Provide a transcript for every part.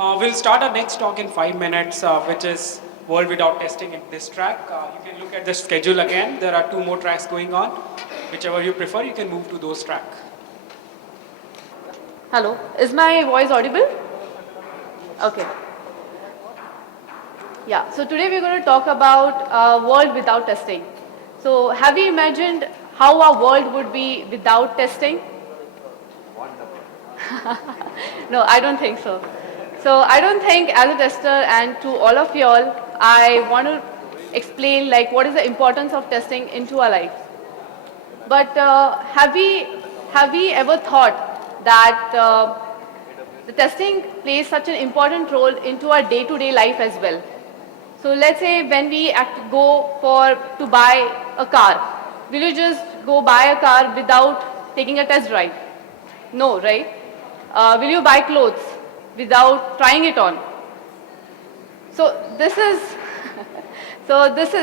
We'll start our next talk in 5 minutes, which is World Without Testing in this track. You can look at the schedule again. There are 2 more tracks going on. Whichever you prefer, you can move to those tracks. Hello, is my voice audible? Okay. Yeah, so today we're going to talk about a world without testing. So have you imagined how our world would be without testing? No, I don't think so. So I don't think as a tester and to all of y'all, I want to explain like what is the importance of testing into our life. But have we ever thought that the testing plays such an important role into our day-to-day life as well? So let's say when we go to buy a car, will you just go buy a car without taking a test drive? No, right? Will you buy clothes without trying it on? So this is this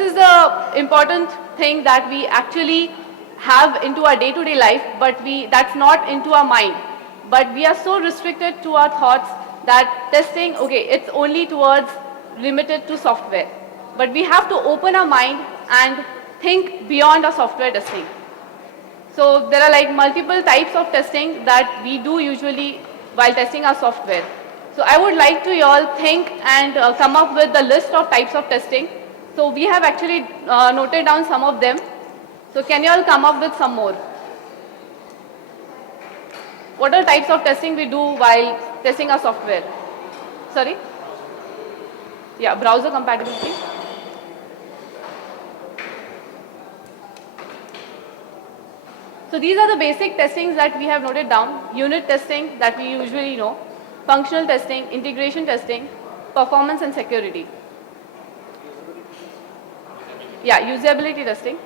is the important thing that we actually have into our day-to-day life, but that's not into our mind. But we are so restricted to our thoughts that testing, okay, it's only towards limited to software. But we have to open our mind and think beyond our software testing. So there are like multiple types of testing that we do usually while testing our software. So I would like to y'all think and come up with the list of types of testing. So we have actually noted down some of them. So can y'all come up with some more? What are types of testing we do while testing our software? Sorry? Yeah, browser compatibility. So these are the basic testings that we have noted down. Unit testing that we usually know, functional testing, integration testing, performance and security. Yeah, usability testing.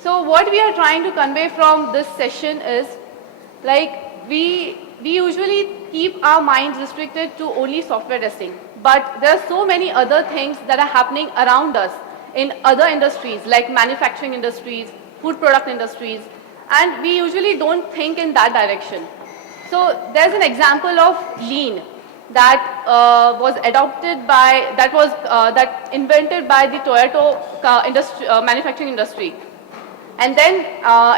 So what we are trying to convey from this session is like we usually keep our minds restricted to only software testing. But there are so many other things that are happening around us in other industries like manufacturing industries, food product industries, and we usually don't think in that direction. So there's an example of lean that was invented by the Toyota manufacturing industry, and then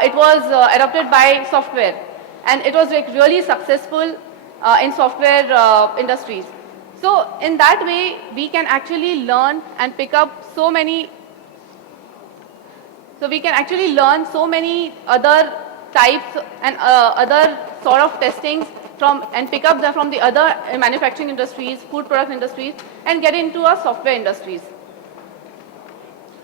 it was adopted by software, and it was like really successful in software industries. So in that way, we can actually learn and pick up so many. So we can actually learn so many other types and other sort of testings and pick up them from the other manufacturing industries, food product industries, and get into our software industries.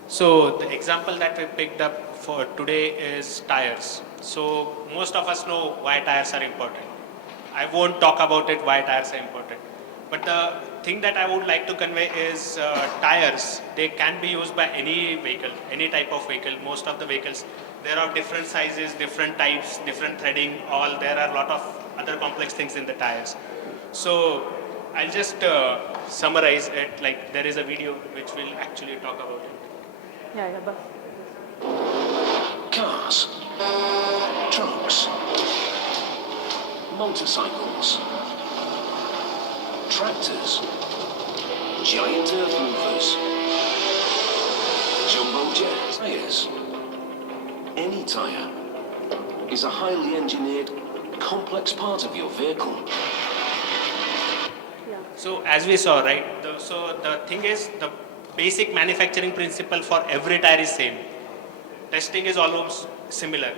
So the example that we picked up for today is tires. So most of us know why tires are important. I won't talk about it why tires are important. But the thing that I would like to convey is tires, they can be used by any vehicle, any type of vehicle. Most of the vehicles, there are different sizes, different types, different threading, there are a lot of other complex things in the tires. So I'll just summarize it, like there is a video which will actually talk about it. Yeah, but cars, trucks, motorcycles, tractors, giant earth movers, jumbo jet tires. Any tire is a highly engineered, complex part of your vehicle. So as we saw, right, so the thing is, the basic manufacturing principle for every tire is same. Testing is almost similar,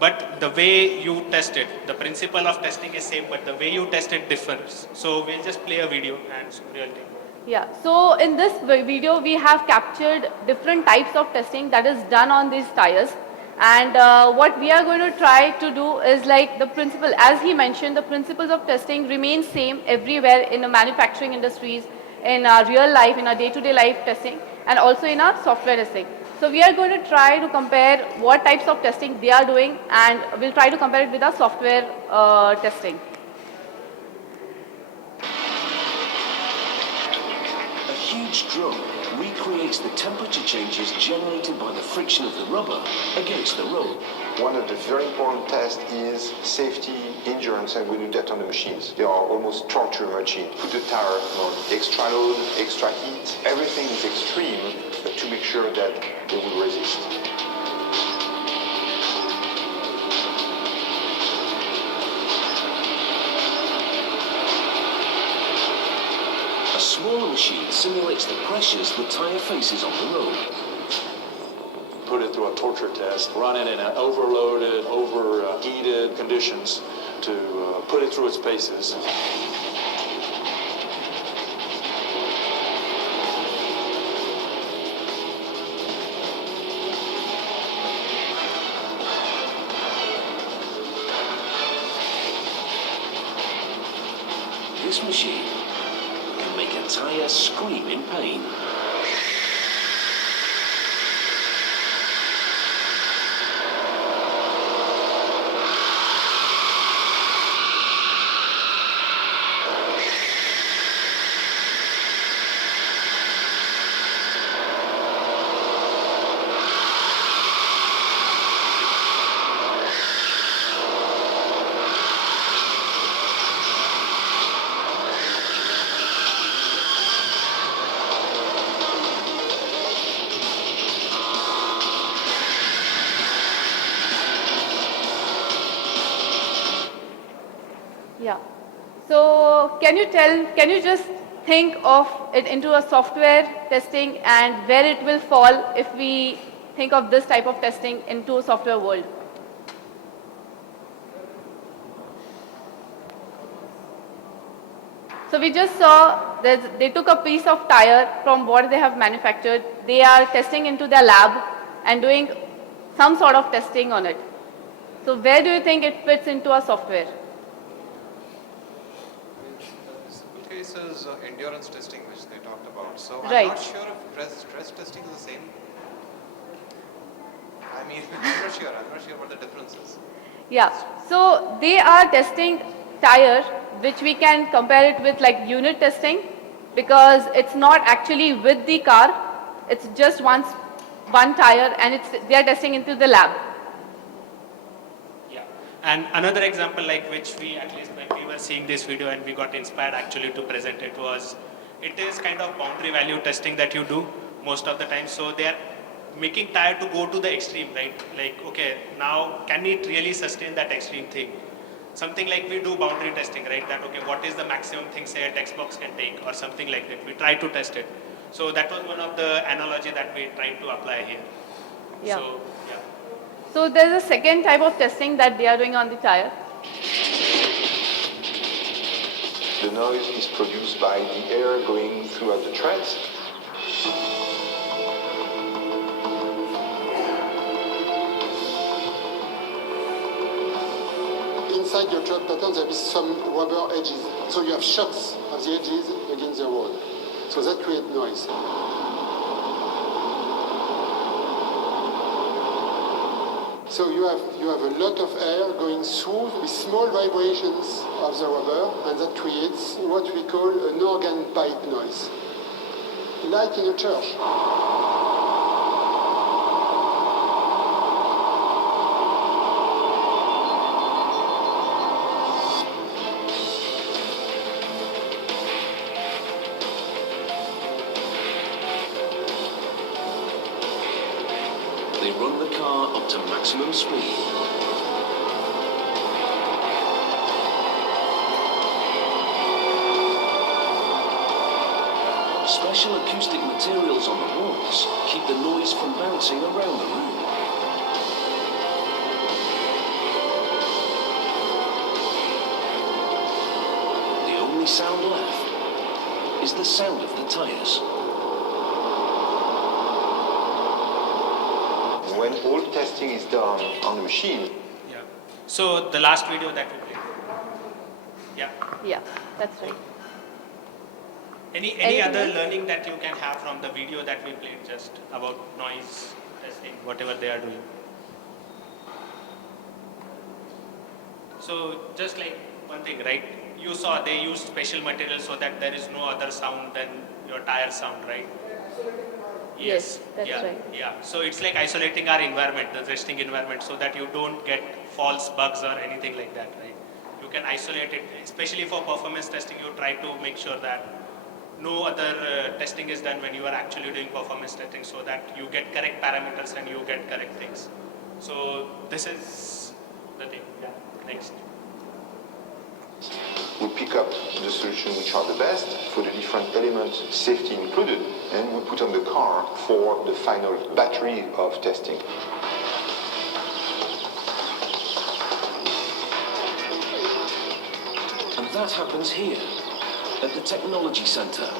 but the way you test it, the principle of testing is same, but the way you test it differs. So we'll just play a video and Supriya will take. Yeah, so in this video we have captured different types of testing that is done on these tires, and what we are going to try to do is like the principle, as he mentioned, the principles of testing remain same everywhere in the manufacturing industries, in our real life, in our day-to-day life testing, and also in our software testing. So we are going to try to compare what types of testing they are doing, and we'll try to compare it with our software testing. A huge drum recreates the temperature changes generated by the friction of the rubber against the road. One of the very important tests is safety, endurance, and we do that on the machines. They are almost torture machines. Put the tire on extra load, extra heat. Everything is extreme to make sure that they will resist. A smaller machine simulates the pressures the tyre faces on the road. Put it through a torture test, run it in overloaded, overheated conditions to put it through its paces. This machine can make a tyre scream in pain. Yeah. So can you just think of it into a software testing and where it will fall if we think of this type of testing into a software world? So we just saw that they took a piece of tire from what they have manufactured. They are testing into their lab and doing some sort of testing on it. So where do you think it fits into our software? The simple case is endurance testing, which they talked about. So Right. I'm not sure if stress testing is the same. I mean, I'm not sure what the difference is. Yeah, so they are testing tire, which we can compare it with like unit testing, because it's not actually with the car, it's just one tire, and they are testing into the lab. Yeah. And another example, like which we, at least when we were seeing this video and we got inspired actually to present it, was it is kind of boundary value testing that you do most of the time. So they are making tire to go to the extreme, right? Like, okay, now can it really sustain that extreme thing? Something like we do boundary testing, right? That, okay, what is the maximum thing, say, a text box can take or something like that. We try to test it. So that was one of the analogy that we tried to apply here. Yeah. So, yeah. So there's a second type of testing that they are doing on the tire. The noise is produced by the air going throughout the treads. Inside your tread pattern there is some rubber edges. So you have shocks of the edges against the road. So that creates noise. So you have a lot of air going through with small vibrations of the rubber, and that creates what we call an organ pipe noise. Like in a church. They run the car up to maximum speed. Special acoustic materials on the walls keep the noise from bouncing around the room. The only sound left is the sound of the tyres. When all testing is done on the machine, Yeah. So the last video that we played. Yeah. Yeah, that's right. Any Anything other else? learning that you can have from the video that we played just about noise testing, whatever they are doing? So just like one thing, right? You saw they used special material so that there is no other sound than your tire sound, right? Yes, that's yeah, right. Yeah. So it's like isolating our environment, the testing environment, so that you don't get false bugs or anything like that, right? You can isolate it, especially for performance testing. You try to make sure that no other testing is done when you are actually doing performance testing, so that you get correct parameters and you get correct things. So this is the thing. Yeah. Next. We pick up the solutions which are the best for the different elements, safety included, and we put on the car for the final battery of testing. And that happens here, at the Technology Centre.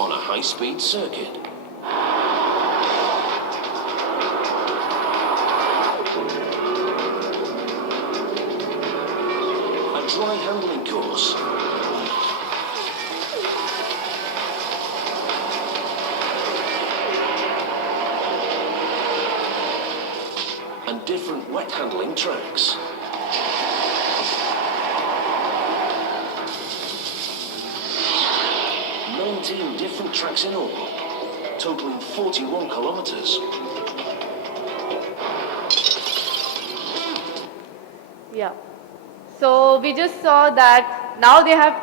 On a high-speed circuit. A dry handling course. And different wet handling tracks. Different tracks in all, totaling 41 kilometers. Yeah. So we just saw that now they have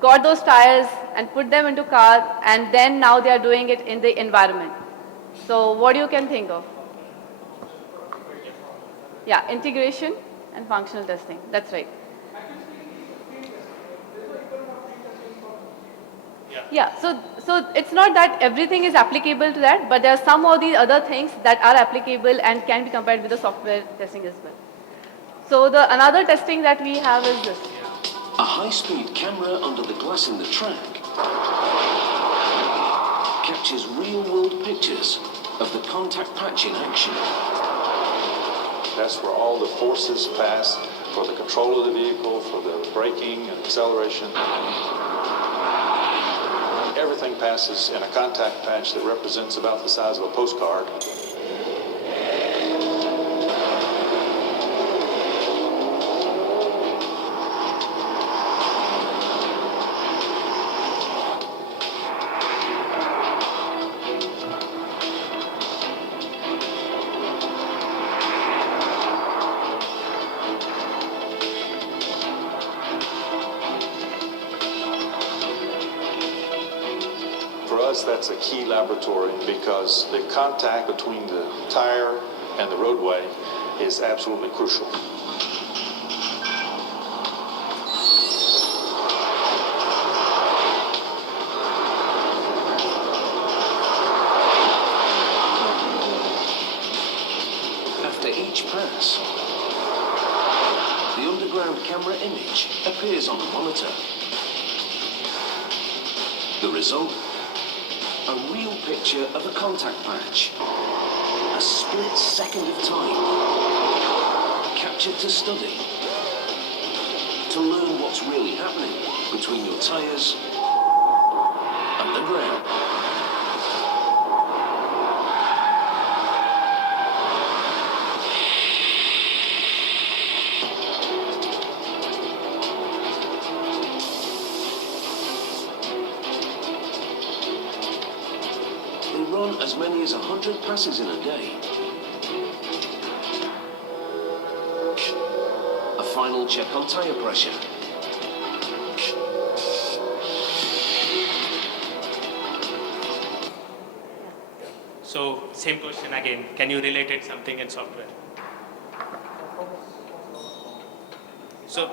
got those tires and put them into car, and then now they are doing it in the environment. So what you can think of? Yeah, integration and functional testing. That's right. Yeah, so it's not that everything is applicable to that, but there are some of the other things that are applicable and can be compared with the software testing as well. So the another testing that we have is this. A high-speed camera under the glass in the track captures real-world pictures of the contact patch in action. That's where all the forces pass for the control of the vehicle, for the braking and acceleration. Everything passes in a contact patch that represents about the size of a postcard. For us, that's a key laboratory because the contact between the tire and the roadway is absolutely crucial. After each pass, the underground camera image appears on a monitor. The result? A real picture of a contact patch. A split second of time. Captured to study. To learn what's really happening between your tyres and the ground. Run as many as 100 passes in a day. A final check on tyre pressure. So same question again. Can you relate it something in software? So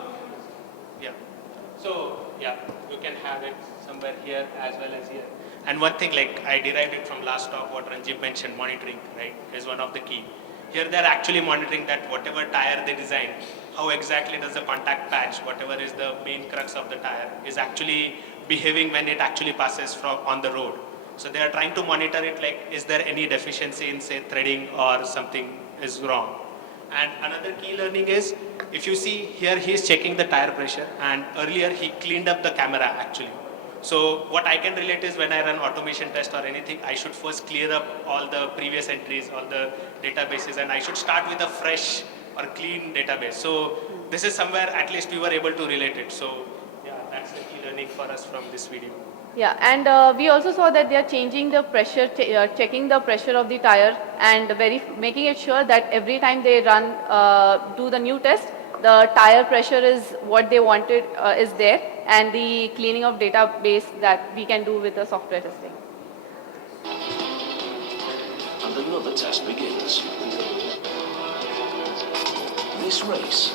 yeah. So yeah, you can have it somewhere here as well as here. And one thing, like I derived it from last talk, what Ranjit mentioned, monitoring, right, is one of the key. Here they're actually monitoring that whatever tire they design, how exactly does the contact patch, whatever is the main crux of the tire, is actually behaving when it actually passes from on the road. So they are trying to monitor it, like is there any deficiency in say threading or something is wrong. And another key learning is, if you see here, he is checking the tire pressure, and earlier he cleaned up the camera actually. So what I can relate is when I run automation test or anything, I should first clear up all the previous entries, all the databases, and I should start with a fresh or clean database. So this is somewhere at least we were able to relate it. So yeah, that's it. for us from this video. Yeah, and we also saw that they are changing the pressure, checking the pressure of the tire and making it sure that every time they run, do the new test, the tire pressure is what they wanted is there, and the cleaning of database that we can do with the software testing. And another test begins. This race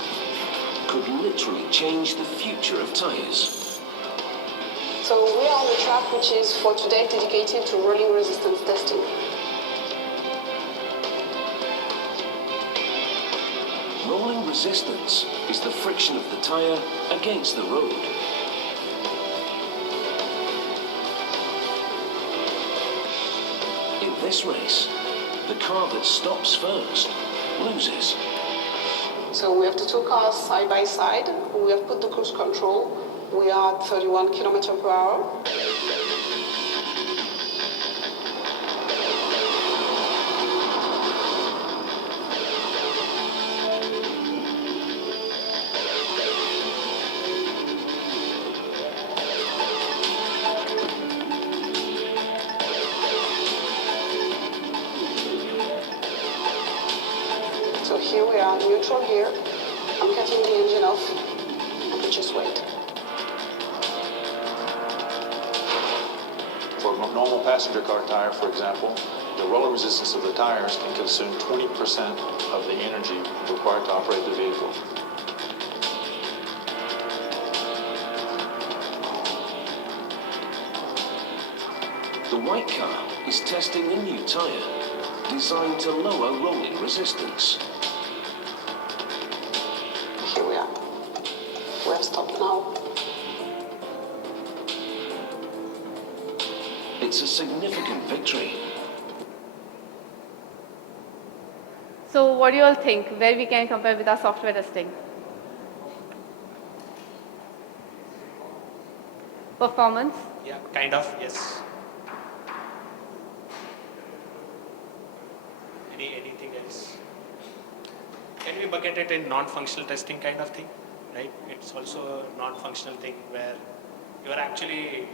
could literally change the future of tyres. So we are on the track which is for today dedicated to rolling resistance testing. Rolling resistance is the friction of the tyre against the road. In this race, the car that stops first loses. So we have the two cars side by side. We have put the cruise control. We are at 31 km per hour. So here we are neutral here. I'm cutting the engine off. Okay, just wait. For a normal passenger car tire, for example, the rolling resistance of the tires can consume 20% of the energy required to operate the vehicle. The white car is testing a new tyre designed to lower rolling resistance. Here we are. We have stopped now. It's a significant victory. So what do you all think, where we can compare with our software testing? Performance? Yeah, kind of, yes. Anything else? Can we bucket it in non-functional testing kind of thing, right? It's also a non-functional thing where you are actually,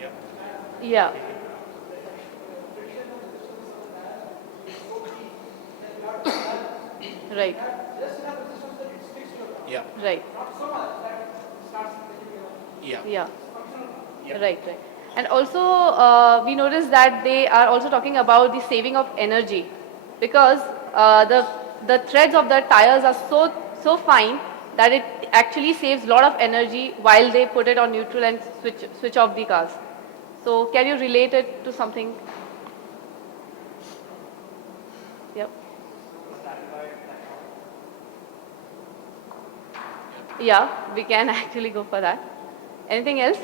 yeah. Yeah. Right, Yeah, right, yeah. yeah. Yeah. Right, right. And also, we noticed that they are also talking about the saving of energy, because the threads of the tires are so fine that it actually saves a lot of energy while they put it on neutral and switch off the cars. So, can you relate it to something? Yep. Yeah, we can actually go for that. Anything else?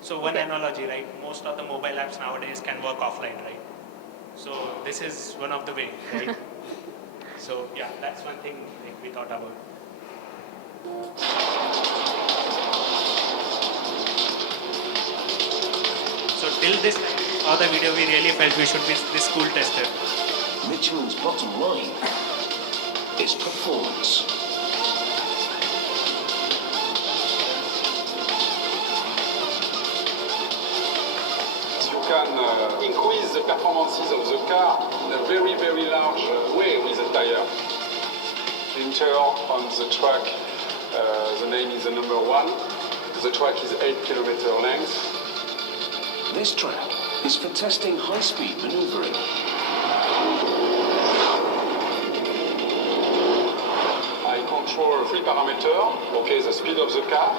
So one Okay. analogy, right? Most of the mobile apps nowadays can work offline, right? So this is one of the way, right? So yeah, that's one thing like, we thought about. So till this other video, we really felt we should be this school tested. Michelin's bottom line is performance. You can increase the performances of the car in a very, very large way with the tire. Inter on the track, the name is the number 1. The track is 8 km length. This track is for testing high-speed maneuvering. I control 3 parameters. Okay, the speed of the car,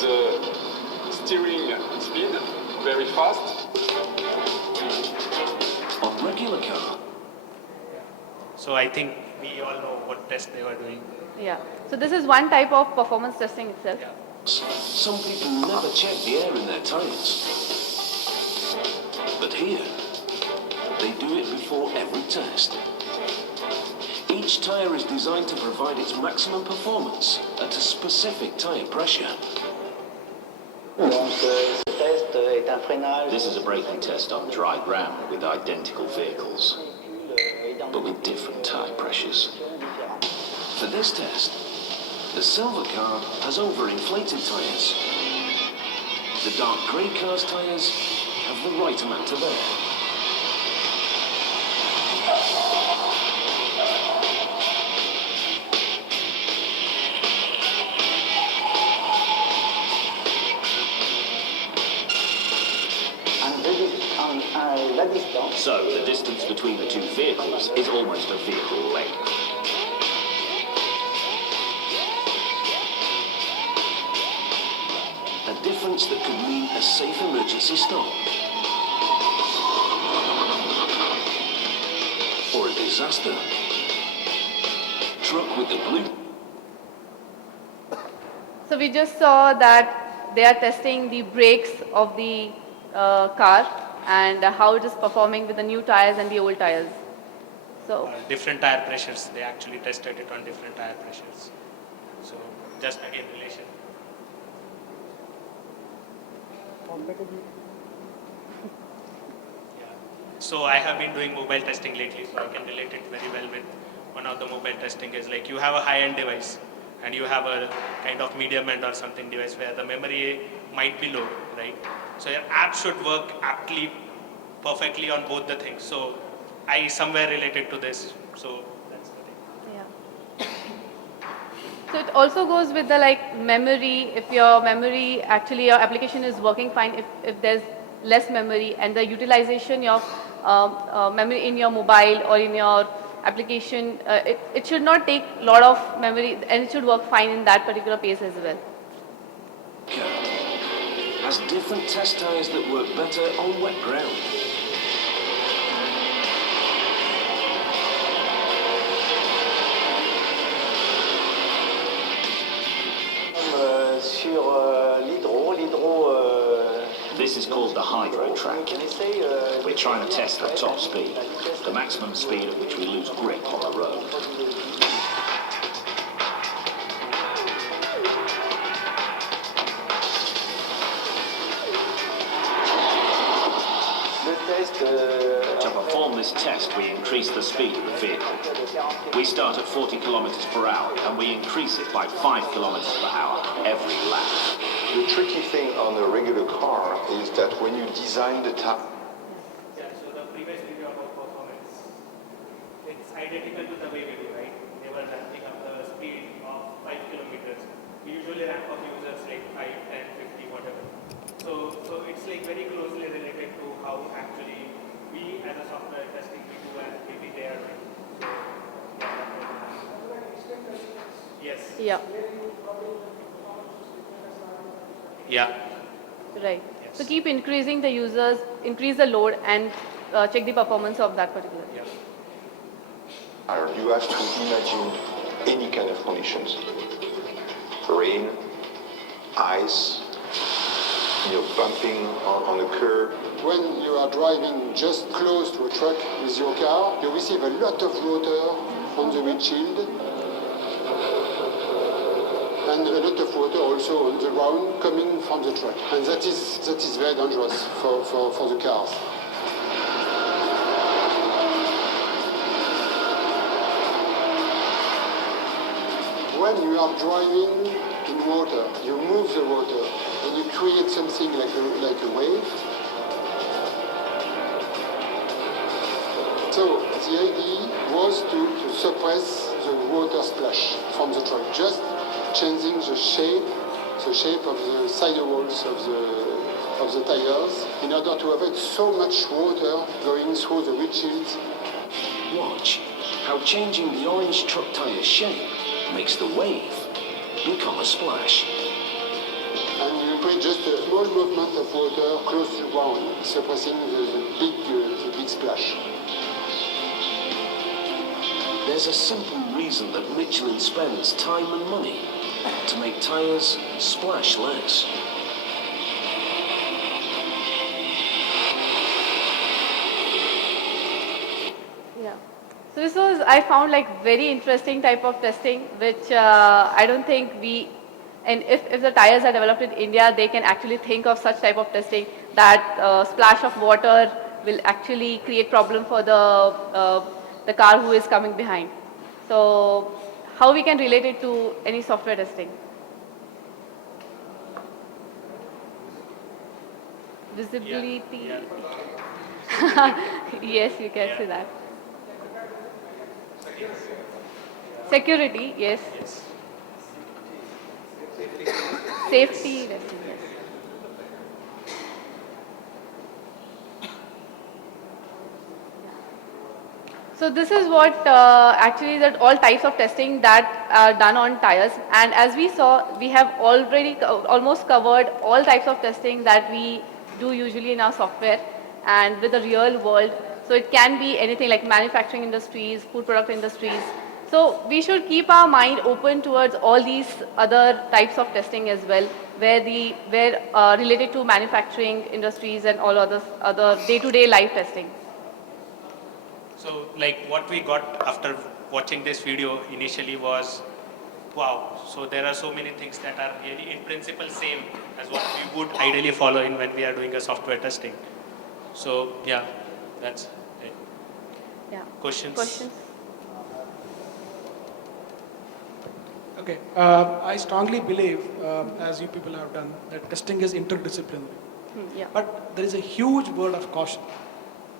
the steering speed, very fast. On regular car, So I think we all know what test they were doing. Yeah. So this is one type of performance testing itself. Yeah. some people never check the air in their tyres. But here, they do it before every test. Each tyre is designed to provide its maximum performance at a specific tyre pressure. This is a braking test on dry ground with identical vehicles. but with different tyre pressures. For this test, the silver car has overinflated tyres. The dark grey car's tyres have the right amount of air. So the distance between the two vehicles is almost a vehicle length. A difference that could mean a safe emergency stop. Or a disaster. Truck with the blue. So we just saw that they are testing the brakes of the car and how it is performing with the new tires and the old tires. So Different tire pressures, they actually tested it on different tire pressures. So just again relation. Yeah. So I have been doing mobile testing lately, so I can relate it very well with one of the mobile testing is like you have a high-end device and you have a kind of medium-end or something device where the memory might be low, right? So your app should work aptly, perfectly on both the things. So I somewhere related to this. So that's the thing. yeah. So it also goes with the like memory. If your memory actually your application is working fine, if there's less memory and the utilization of memory in your mobile or in your application, it should not take a lot of memory and it should work fine in that particular pace as well. Has different test tyres that work better on wet ground. This is called the hydro track. We're trying to test the top speed, the maximum speed at which we lose grip on the road. To perform this test, we increase the speed of the vehicle. We start at 40 kilometers per hour and we increase it by 5 kilometers per hour every lap. The tricky thing on a regular car is that when you design the tire, Yeah, so the previous video about performance, it's identical to the way we do, right? They were ramping up the speed of 5 kilometers. We usually ramp up users like 5, 10, 50, whatever. So it's like very closely related to how actually we as a software testing we do and maybe they are doing. So, yes. Yeah. Yeah. Right. Yes. So keep increasing the users, increase the load and check the performance of that particular. Yeah. you have to imagine any kind of conditions. Rain, ice, bumping on a curb. When you are driving just close to a truck with your car, you receive a lot of water on the windshield and a lot of water also on the ground coming from the truck. And that is very dangerous for the cars. When you are driving in water, you move the water and you create something like a wave. So the idea was to suppress the water splash from the truck, just changing the shape of the sidewalls of the tires in order to avoid so much water going through the windshields. Watch how changing the orange truck tyre shape makes the wave become a splash. And you create just a small movement of water close to the ground, suppressing the big splash. There's a simple reason that Michelin spends time and money to make tyres splash less. Yeah. So this was, I found like very interesting type of testing, which I don't think and if the tires are developed in India, they can actually think of such type of testing that splash of water will actually create problem for the the car who is coming behind. So how we can relate it to any software testing? Visibility. Yes, you can say that. Security, yes. Safety testing, yes. So this is what actually that all types of testing that are done on tires, and as we saw, we have already almost covered all types of testing that we do usually in our software and with the real world. So it can be anything like manufacturing industries, food product industries. So we should keep our mind open towards all these other types of testing as well, where related to manufacturing industries and all other day-to-day life testing. So like what we got after watching this video initially was, wow, so there are so many things that are really in principle same as what we would ideally follow in when we are doing a software testing. So yeah, that's it. Yeah. Questions? Questions? Okay, I strongly believe, as you people have done, that testing is interdisciplinary. Yeah. But there is a huge word of caution,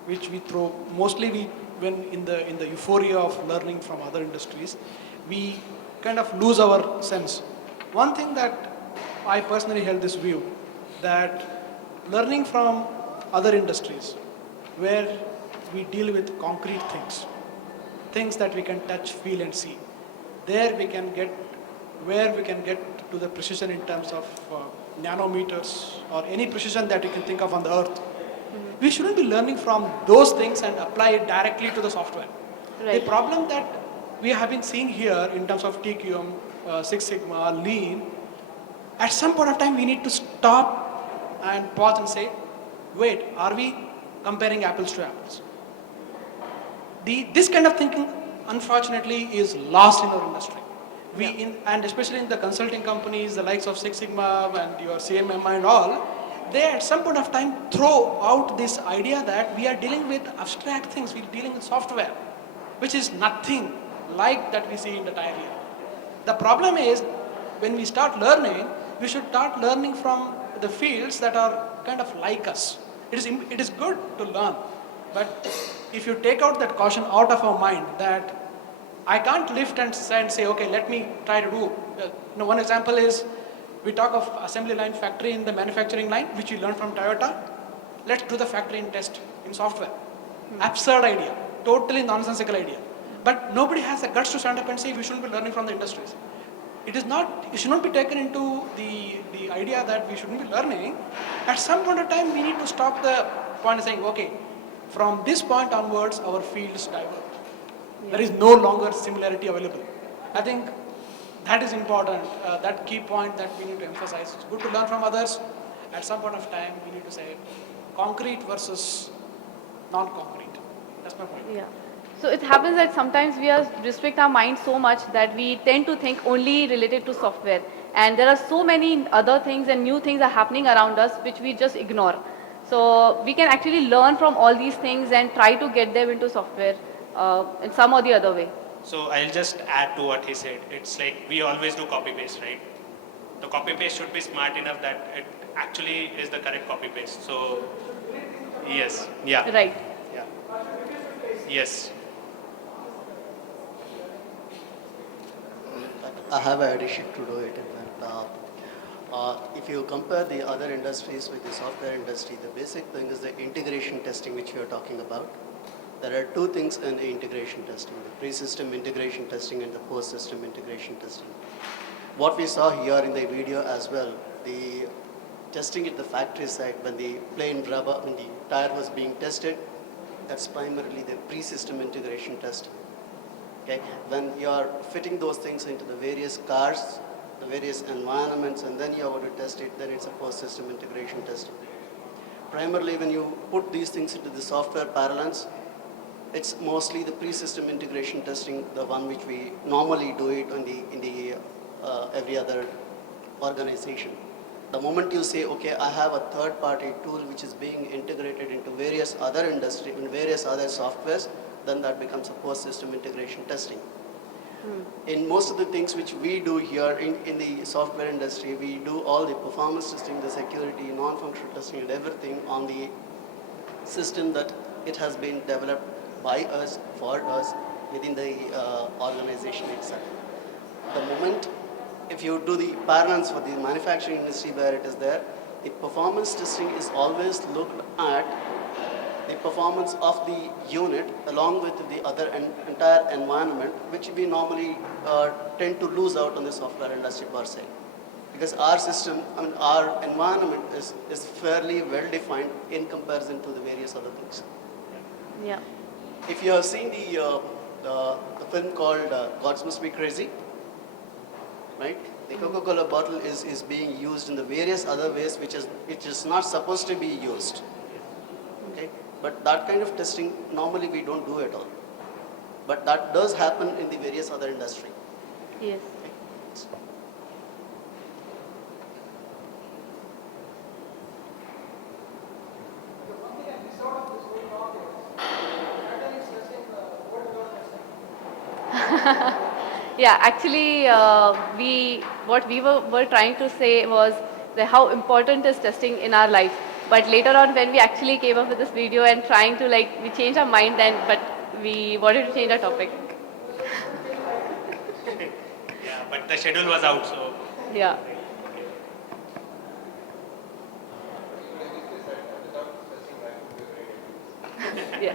which we throw mostly when in the euphoria of learning from other industries, we kind of lose our sense. One thing that I personally held this view, that learning from other industries, where we deal with concrete things that we can touch, feel and see, there we can get where we can get to the precision in terms of nanometers or any precision that you can think of on the earth. We shouldn't be learning from those things and apply it directly to the software. Right. The problem that we have been seeing here in terms of TQM, Six Sigma, Lean, at some point of time we need to stop and pause and say, wait, are we comparing apples to apples? This kind of thinking, unfortunately, is lost in our industry. And especially in the consulting companies, the likes of Six Sigma and your CMMI and all, they at some point of time throw out this idea that we are dealing with abstract things, we're dealing with software, which is nothing like that we see in the tire here. The problem is, when we start learning, we should start learning from the fields that are kind of like us. It is good to learn, but if you take out that caution out of our mind that I can't lift and say, okay, let me try to do. One example is, we talk of assembly line factory in the manufacturing line, which we learned from Toyota. Let's do the factory in test in software. Absurd idea, totally nonsensical idea. But nobody has the guts to stand up and say we shouldn't be learning from the industries. It should not be taken into the idea that we shouldn't be learning. At some point of time, we need to stop the point of saying, okay, from this point onwards, our fields diverge. There is no longer similarity available. I think that is important, that key point that we need to emphasize. It's good to learn from others. At some point of time, we need to say concrete versus non-concrete. That's my point. Yeah. So it happens that sometimes we restrict our mind so much that we tend to think only related to software. And there are so many other things and new things are happening around us which we just ignore. So we can actually learn from all these things and try to get them into software in some or the other way. So I'll just add to what he said. It's like we always do copy paste, right? The copy paste should be smart enough that it actually is the correct copy paste. So yes, yeah. Right. Yeah. Yes. I have an addition to do it. If you compare the other industries with the software industry, the basic thing is the integration testing which you are talking about. There are two things in the integration testing, the pre-system integration testing and the post-system integration testing. What we saw here in the video as well, the testing at the factory site when the when the tire was being tested, that's primarily the pre-system integration testing. Okay? When you are fitting those things into the various cars, the various environments, and then you are going to test it, then it's a post-system integration testing. Primarily when you put these things into the software parlance, it's mostly the pre-system integration testing, the one which we normally do it in the every other organization. The moment you say, okay, I have a third-party tool which is being integrated into various other industry, in various other softwares, then that becomes a post-system integration testing. In most of the things which we do here in the software industry, we do all the performance testing, the security, non-functional testing and everything on the system that it has been developed by us, for us, within the organization itself. The moment, if you do the parlance for the manufacturing industry where it is there, the performance testing is always looked at the performance of the unit along with the other entire environment, which we normally tend to lose out on the software industry per se. Because our system, our environment is fairly well defined in comparison to the various other things. Yeah. If you have seen the film called Gods Must Be Crazy, right? The Coca-Cola bottle is being used in the various other ways which is not supposed to be used. Okay? But that kind of testing, normally we don't do at all. But that does happen in the various other industry. Yes. Yeah, actually, what we were trying to say was how important is testing in our life. But later on, when we actually came up with this video and trying to we changed our mind then, but we wanted to change our topic. Yeah, but the schedule was out, so. Yeah. Yeah.